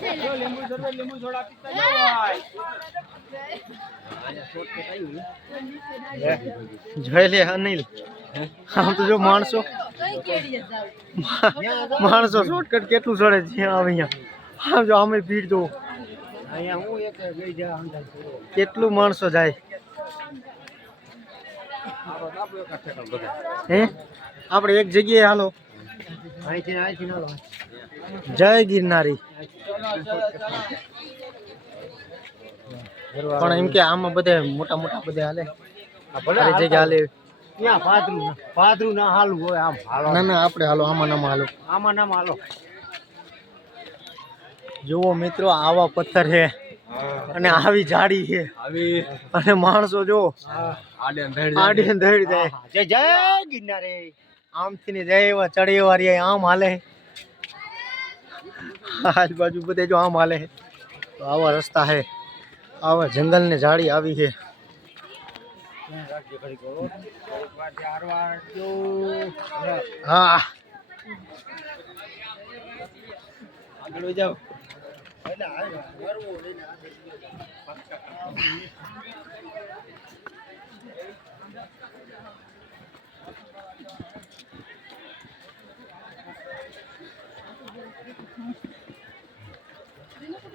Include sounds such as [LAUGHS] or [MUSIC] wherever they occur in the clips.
લીંબુ શરબત લીંબુ સોડા પીતા જવાય. જોઈ લે અનિલ. આમ તો જો માણસો માણસો શોર્ટકટ કેટલું ચડે છે આવે અહીંયા આમ જો અમે ભીડ જો અહીંયા હું એક ગઈ જા અંદર કેટલું માણસો જાય. હે? આપણે એક જગ્યાએ હાલો. અહીંથી અહીંથી ના લો જય ગિરનારી. પણ એમ કે આમાં બધે મોટા મોટા બધે હાલે. આ જગ્યા હાલે. ત્યાં પાદરું ના- પાદરું ના હાલવું હોય આમ હાલો. ના ના આપણે હાલો આમાં નામાં હાલો. આમાં નામ હાલો. જુઓ મિત્રો આવા પથ્થર છે. અને આવી જાડી છે. આવી. અને માણસો જો આડે આડી જાય. જય. જય ગિરનારે. આમથી ને જાય એવા ચડે એવા રે આમ હાલે. આજુબાજુ બધે જો આમ હાલે તો આવા રસ્તા છે. આવા જંગલ ને જાડી આવી છે. હો. આગળ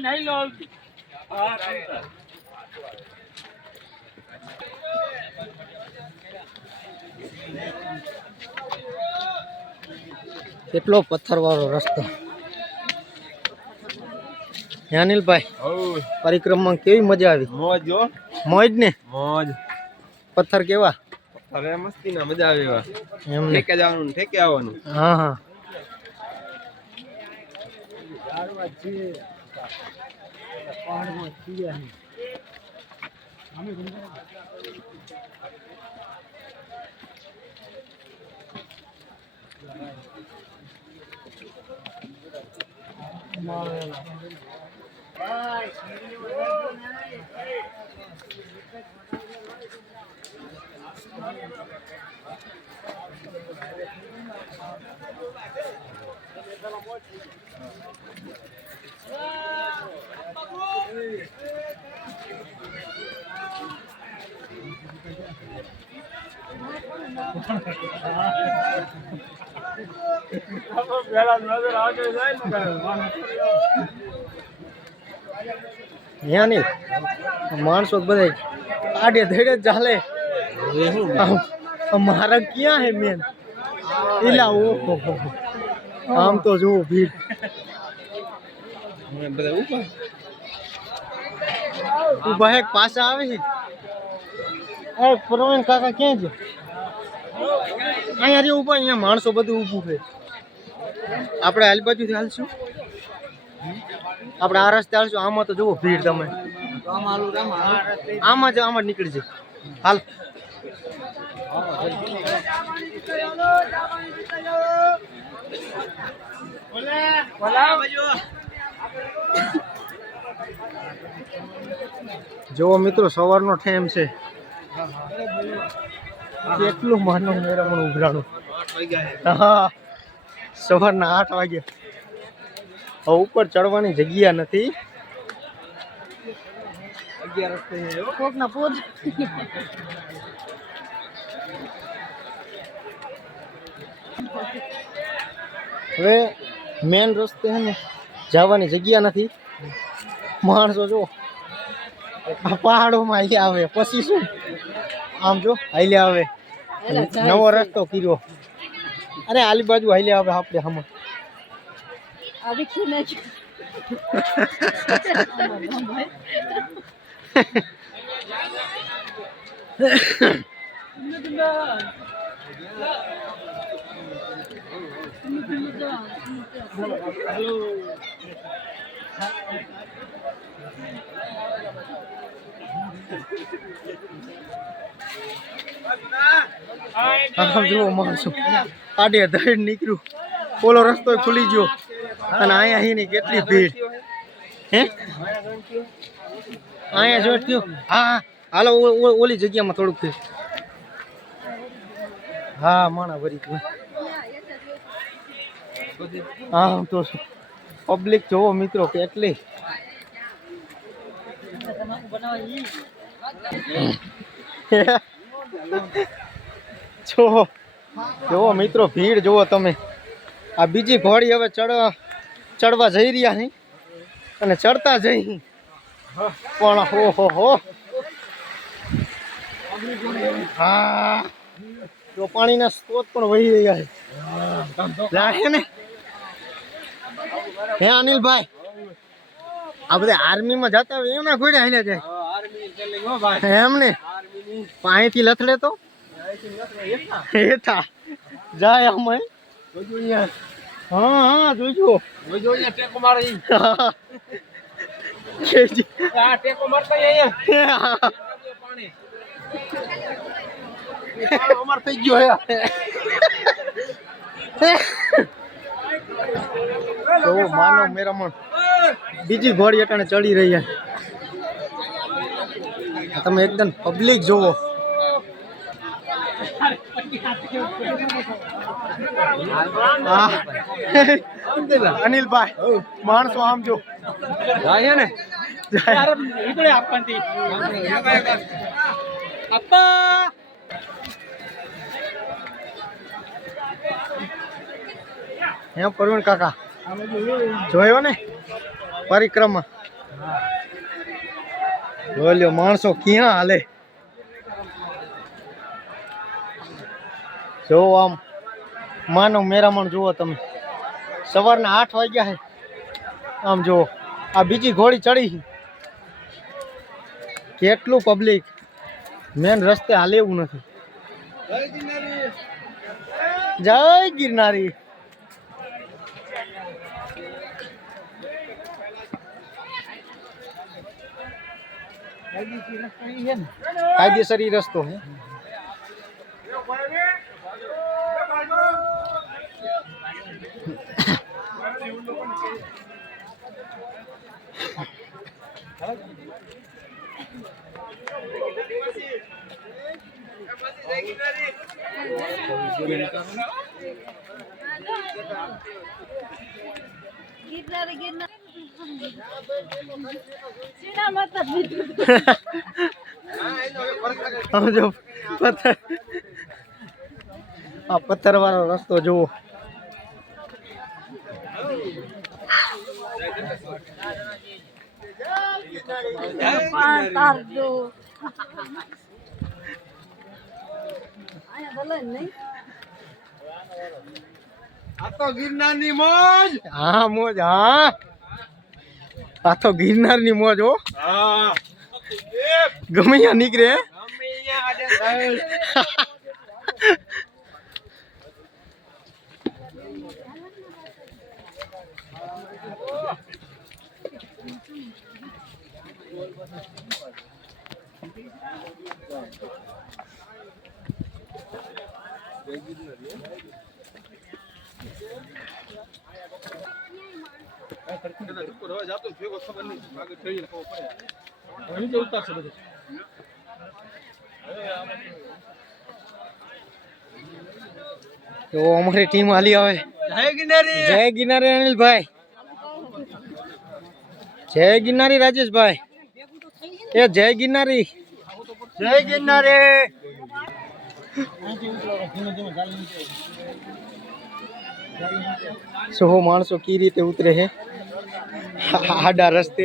નહીં લો હા કેટલો પથ્થર વાળો રસ્તો? હે અનિલભાઈ પરિક્રમા કેવી મજા આવી? મોજ જો મોજ ને? મોજ. પથ્થર કેવા? અરે મસ્તી ના મજા આવે એવા. એમ ઠેકે જવાનું ઠેકે આવવાનું. હા હા. [LAUGHS] પેલા નજર આવજો જાય ને હે નહીં. માણસો બધા આડે ધડે ચાલે. મારા ક્યાં હે મેન? એલા ઓહો હો હો. આમ તો જુઓ ભીડ. બધા ઉપર ઊભા એક પાછા આવે છે એ પ્રવીણ કાકા ક્યાં છે? અહીંયા રે ઊભા અહીંયા માણસો બધું ઊભું છે. આપણે હાલ બાજુથી હાલશું. આપણે આ રસ્તે હાલશું. આમાં તો જુઓ ભીડ તમે. આમાં જ, આમાં નીકળી જાય હાલ. જુઓ મિત્રો, સવારનો ટાઈમ છે. કેટલું માનવ મેરામણ ઉઘરાણું. હા. સવારના આઠ વાગે હવે ઉપર ચડવાની જગ્યા નથી. હવે મેન રસ્તે છે ને જવાની જગ્યા નથી. માણસો જો આ પહાડોમાં અહીંયા આવે પછી શું? આમ જો હાલ્યા આવે. નવો રસ્તો કર્યો. અરે આલી બાજુ હાલ્યા આવે આપણે હમણાં. આ વિખી ને આમ જુઓ માણસો આડે ધડ નીકળ્યું. પોલો રસ્તો ખુલી ગયો. અને અહીંયા અહીંની કેટલી ભીડ? હે? અહીંયા જો થયું હા હાલો ઓલી જગ્યામાં થોડુંક હા, માણા ભરી ગયું. હા તો પબ્લિક જોવો મિત્રો કેટલી [LAUGHS] જો જોવો મિત્રો, ભીડ જોવો તમે. આ બીજી ઘોડી હવે ચડવા. ચડવા જઈ રહ્યા છે અને ચડતા જઈ. પણ હો હો. હો. હા જો પાણીના સ્ત્રોત પણ વહી રહ્યા છે. લાગે ને? હે અનિલભાઈ? આ બધા આર્મીમાં જતા હોય એમના ઘોડે હાલે જાય. હા, આર્મી ટ્રેનિંગ હો ભાઈ એમ ને આર્મીની પાણીથી લથડે તો હેઠા. જાય અમે હા હા જોજો. જોજો અહીંયા ટેકો મારે. [LAUGHS] કેજી. આ ટેકો મારતા અહીંયા. [LAUGHS] પાણી અમાર થઈ ગયો હે. જો માનવ મેરામણ. બીજી ઘોડી અટાણે ચડી રહી છે તમે એકદમ પબ્લિક જોવો. અનિલભાઈ માણસો આમ જો જાય ને જાય. ઈકડે આપવાની આપા હે પ્રવીણ કાકા જોયો ને પરિક્રમા બોલ્યો માણસો ક્યાં હાલે જો આમ માનવ મેરામણ જુઓ તમે. સવારના આઠ વાગ્યા છે. આમ જુઓ, આ બીજી ઘોડી ચડી કેટલું પબ્લિક મેન રસ્તે હાલે એવું નથી. જય ગિરનારી. કાયદેસર એ રસ્તો હે ગિરનાર ગિરનાર સીના માતા સમજો પથ્થર. આ પથ્થર વાળો રસ્તો જુઓ. હા મોજ હા. આ તો ગિરનારની મોજ હો. હા. આ તો ગિરનારની મોજ હો હા ગમે ત્યાં નીકળે હે? અમે અહીંયા આડે સાહેબ તો અમારી ટીમ હાલી આવે જય ગિરનારી જય ગિરનારી અનિલભાઈ જય ગિરનારી રાજેશભાઈ એ જય ગિરનારી જય ગિરનારે સો માણસો કી રીતે ઉતરે છે આડા રસ્તે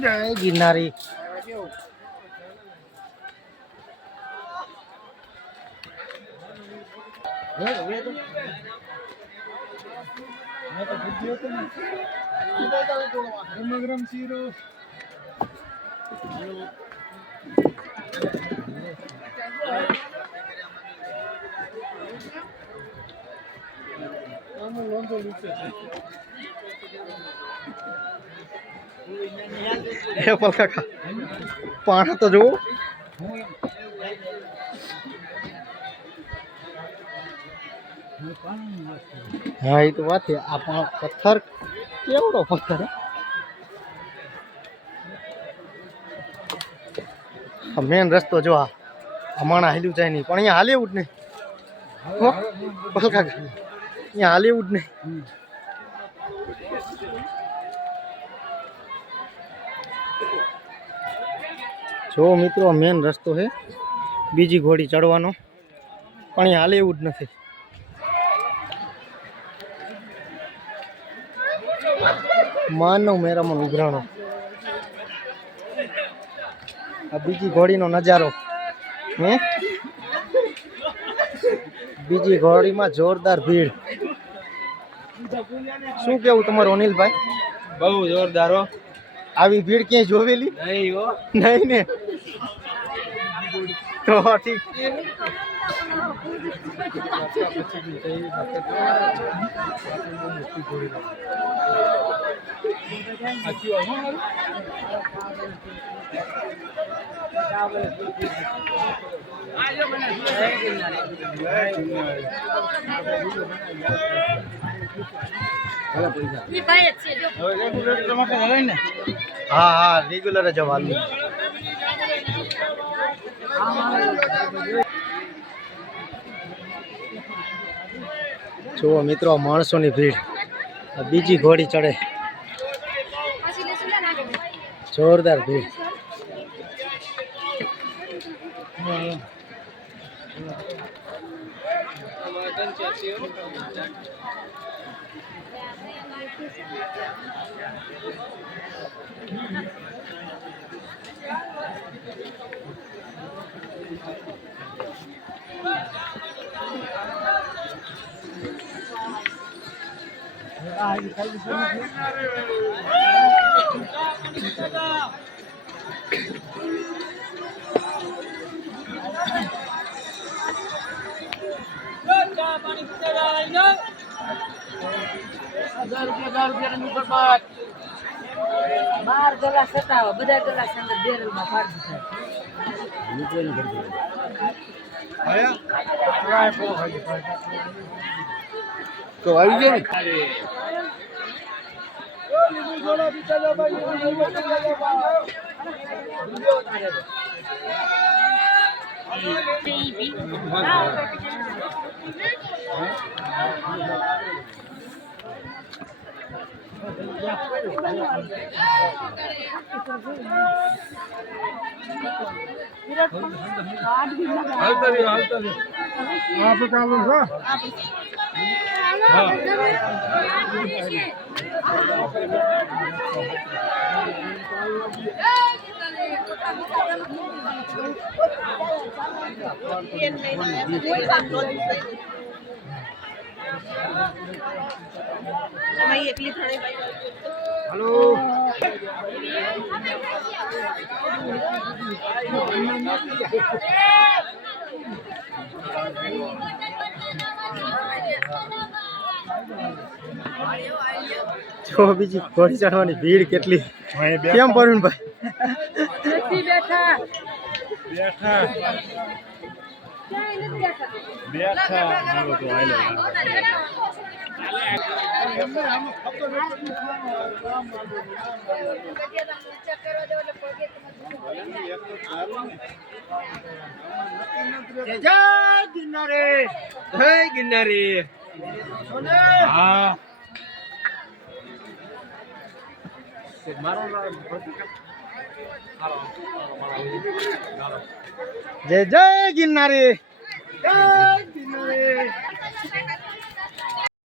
જય ગિરનારી હે પલકાકા પાણા તો જુઓ હા એ તો વાત છે આ પણ પથ્થર કેવડો પથ્થર હે? આ મેન રસ્તો જો આ આ માણા હાલ્યું જાય નહીં પણ અહીંયા હાલે એવું જ નહીં હો પલકાકા અહીંયા હાલે એવું જ નહીં જો મિત્રો મેન રસ્તો છે. બીજી ઘોડી ચડવાનો. પણ એ હાલે એવું જ નથી. માનવ મેરામણ ઉઘરાણો. આ બીજી ઘોડીનો નજારો. હે? બીજી ઘોડીમાં જોરદાર ભીડ. શું કેવું તમારું અનિલભાઈ? બહુ જોરદાર હો. આવી ભીડ ક્યાંય જોવેલી? નહીં હો. નહીં ને? તો ઠીક. હા હા રેગ્યુલર જ આવવાનું જુઓ મિત્રો માણસોની ભીડ. આ બીજી ઘોડી ચડે. જોરદાર ભીડ. Good job, Money Potato. બાર. ગલા સતાવો બધા બેરલમાં પાડી દીધા. તો આવી જાય ને? आपको क्या बोल रहा Thank you. હલો જો બીજી ઘોડી ચડવાની ભીડ કેટલી કેમ પરવીનભાઈ નથી બેઠા બેઠા ક્યાંય નથી બેઠા બેઠા હાલો તો હાલો જય ગિરનારી જય ગિરનારી હા જય જય ગિરનારી. જય ગિરનારી.